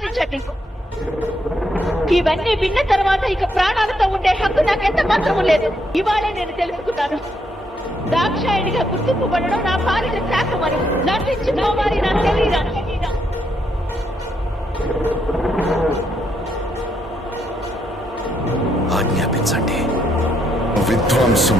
సాధించండి. ఇవన్నీ విన్న తర్వాత ఇక ప్రాణాలతో ఉండే హక్కు నాకెంత మాత్రము లేదు. ఇవాళే నేను తెలుసుకున్నాను, దాక్షాయణిగా గుర్తింపబడడం నా భార్య శాఖమని. నటించుకోవాలి నా శరీరం. ఆజ్ఞాపించండి. విధ్వంసం